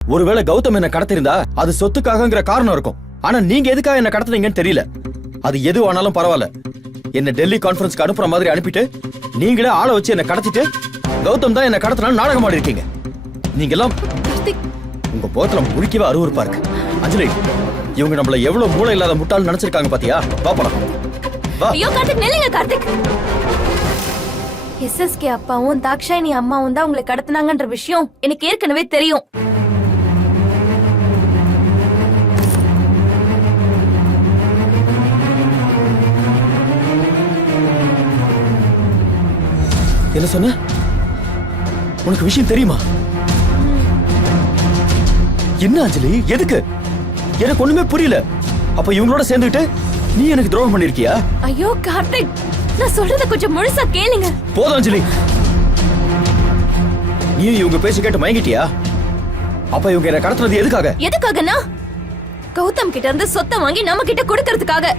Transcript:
ஒருவேளை கௌதம் என்ன கடத்திருந்தா அது சொத்துக்காகங்கிற காரணம் இருக்கும். ஆனா நீங்க எதுக்காக என்ன கடத்துனீங்கன்னு தெரியல. அது எது ஆனாலும் பரவாயில்ல. என்ன டெல்லி கான்ஃபரன்ஸ்க்கு அனுப்புற மாதிரி அனுப்பிட்டு நீங்களே ஆளை வச்சு என்ன கடத்திட்டு கௌதம் தான் என்ன கடத்தினாலும் நாடகம் ஆடி இருக்கீங்க. நீங்க எல்லாம் உங்க போத்துல முழிக்கவே அருவருப்பா இருக்கு. அஞ்சலி, இவங்க நம்மள எவ்வளவு மூளை இல்லாத முட்டாள் நினைச்சிருக்காங்க பாத்தியா? பாப்பலாம். ஐயோ கார்த்திக், நில்லுங்க கார்த்திக். எஸ்எஸ்கே அப்பாவும் தாக்ஷாயினி அம்மாவும் தான் உங்களை கடத்தினாங்கன்ற விஷயம் எனக்கு ஏற்கனவே தெரியும். என்ன சொன்ன? உனக்கு விஷயம் தெரியுமா? என்ன அஞ்சலி, எதுக்கு? எனக்கு ஒண்ணுமே புரியல. அப்ப இவங்களோட சேர்ந்துட்டு நீ எனக்கு துரோகம் பண்ணிருக்கியா? ஐயோ கார்த்திக், நான் சொல்றத கொஞ்சம் முழுசா கேளுங்க. போதும் அஞ்சலி, நீ இவங்க பேசி கேட்டு மயங்கிட்டியா? அப்ப இவங்க என்ன கடத்துறது எதுக்காக? எதுக்காகனா கௌதம் கிட்ட இருந்து சொத்தை வாங்கி நம்ம கிட்ட கொடுக்கறதுக்காக.